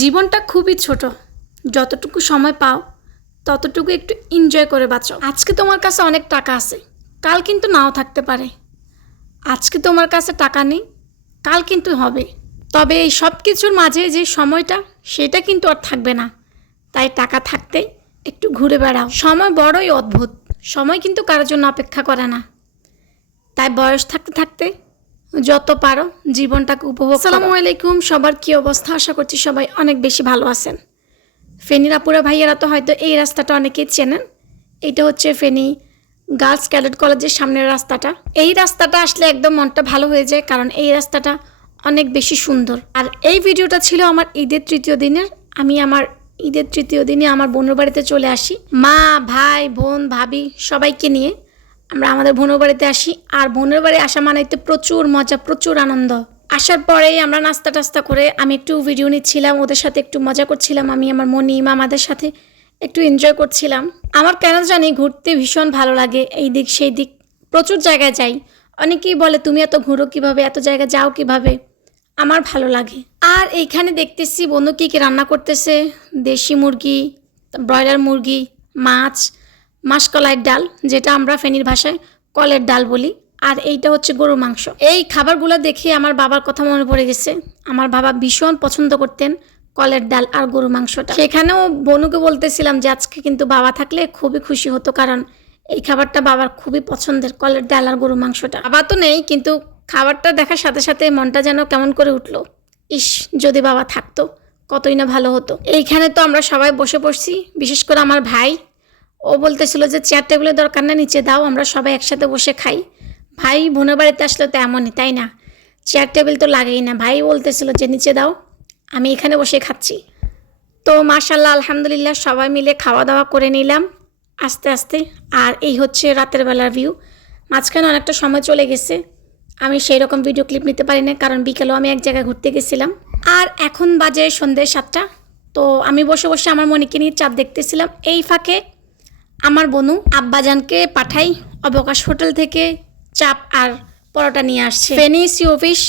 জীবনটা খুবই ছোট। যতটুকু সময় পাও ততটুকু একটু এনজয় করে বাঁচো। আজকে তোমার কাছে অনেক টাকা আছে, কাল কিন্তু নাও থাকতে পারে। আজকে তোমার কাছে টাকা নেই, কাল কিন্তু হবে। তবে এই সব কিছুর মাঝে যে সময়টা, সেটা কিন্তু আর থাকবে না। তাই টাকা থাকতেই একটু ঘুরে বেড়াও। সময় বড়ই অদ্ভুত, সময় কিন্তু কারোর জন্য অপেক্ষা করে না। তাই বয়স থাকতে থাকতে যত পারো জীবনটাকে উপভোগ করো। আসসালামু আলাইকুম, সবার কী অবস্থা? আশা করছি সবাই অনেক বেশি ভালো আছেন। ফেনীর আপুরা ভাইয়েরা তো হয়তো এই রাস্তাটা অনেকেই চেনেন। এইটা হচ্ছে ফেনী গার্লস ক্যাডেট কলেজের সামনের রাস্তাটা। এই রাস্তাটা আসলে একদম মনটা ভালো হয়ে যায়, কারণ এই রাস্তাটা অনেক বেশি সুন্দর। আর এই ভিডিওটা ছিল আমার ঈদের তৃতীয় দিনের। আমি আমার ঈদের তৃতীয় দিনে আমার বোনের বাড়িতে চলে আসি। মা, ভাই, বোন, ভাবি সবাইকে নিয়ে আমরা আমাদের বোনের বাড়িতে আসি। আর বোনের বাড়ি আসা মানেতে প্রচুর মজা, প্রচুর আনন্দ। আসার পরেই আমরা নাস্তা টাস্তা করে আমি একটু ভিডিও নিচ্ছিলাম, ওদের সাথে একটু মজা করছিলাম। আমি আমার মনি মামাদের সাথে একটু এনজয় করছিলাম। আমার কেন জানি ঘুরতে ভীষণ ভালো লাগে। এই দিক সেই দিক প্রচুর জায়গায় যাই। অনেকেই বলে তুমি এত ঘুরো কীভাবে, এত জায়গায় যাও কিভাবে। আমার ভালো লাগে। আর এইখানে দেখতেছি বন্ধু কী কী রান্না করতেছে। দেশি মুরগি, ব্রয়লার মুরগি, মাছ, মাসকলাইয়ের ডাল, যেটা আমরা ফেনীর ভাষায় কলের ডাল বলি। আর এইটা হচ্ছে গরুর মাংস। এই খাবারগুলো দেখে আমার বাবার কথা মনে পড়ে গেছে। আমার বাবা ভীষণ পছন্দ করতেন কলের ডাল আর গরু মাংসটা। সেখানেও বনুকে বলতেছিলাম যে আজকে কিন্তু বাবা থাকলে খুবই খুশি হতো, কারণ এই খাবারটা বাবার খুবই পছন্দের, কলের ডাল আর গরু মাংসটা। বাবা তো নেই, কিন্তু খাবারটা দেখার সাথে সাথে মনটা যেন কেমন করে উঠলো। ইস, যদি বাবা থাকতো কতই না ভালো হতো। এইখানে তো আমরা সবাই বসে পড়ছি, বিশেষ করে আমার ভাই। ও বলতেছিল যে চেয়ার টেবিলের দরকার না, নিচে দাও, আমরা সবাই একসাথে বসে খাই। ভাই বোনের বাড়িতে আসলে তো এমনই, তাই না? চেয়ার টেবিল তো লাগেই না। ভাই বলতেছিল যে নিচে দাও, আমি এখানে বসে খাচ্ছি। তো মাশাআল্লাহ আলহামদুলিল্লাহ সবাই মিলে খাওয়া দাওয়া করে নিলাম আস্তে আস্তে। আর এই হচ্ছে রাতের বেলার ভিউ। মাঝখানে অনেকটা সময় চলে গেছে, আমি সেই রকম ভিডিও ক্লিপ নিতে পারি না, কারণ বিকেলেও আমি এক জায়গায় ঘুরতে গেছিলাম। আর এখন বাজে সন্ধ্যে 7টা। তো আমি বসে বসে আমার মনিকে নিয়ে চাঁদ দেখতেছিলাম। এই ফাঁকে আমার বোনু আব্বাজানকে পাঠাই অবকাশ হোটেল থেকে চাপ আর পরোটা নিয়ে আসছে। ফেনী সি অফিস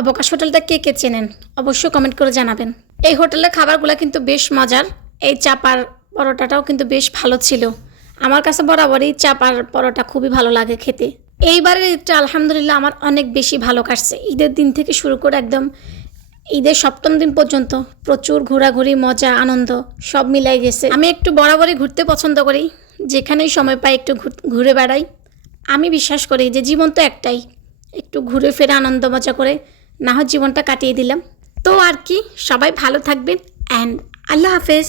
অবকাশ হোটেলটা কে কে চেনেন অবশ্যই কমেন্ট করে জানাবেন। এই হোটেলের খাবারগুলো কিন্তু বেশ মজার। এই চাপ আর পরোটাটাও কিন্তু বেশ ভালো ছিল। আমার কাছে বরাবরই চাপ আর পরোটা খুবই ভালো লাগে খেতে। এইবারের ঈদটা আলহামদুলিল্লাহ আমার অনেক বেশি ভালো কাটছে। ঈদের দিন থেকে শুরু করে একদম ঈদের 7ম দিন পর্যন্ত প্রচুর ঘোরাঘুরি, মজা, আনন্দ সব মিলাই গেছে। আমি একটু বরাবরই ঘুরতে পছন্দ করি, যেখানেই সময় পাই একটু ঘুরে বেড়াই। আমি বিশ্বাস করি যে জীবন তো একটাই, একটু ঘুরে ফিরে আনন্দ মজা করে না হয় জীবনটা কাটিয়ে দিলাম। তো আর কি, সবাই ভালো থাকবেন অ্যান্ড আল্লাহ হাফেজ।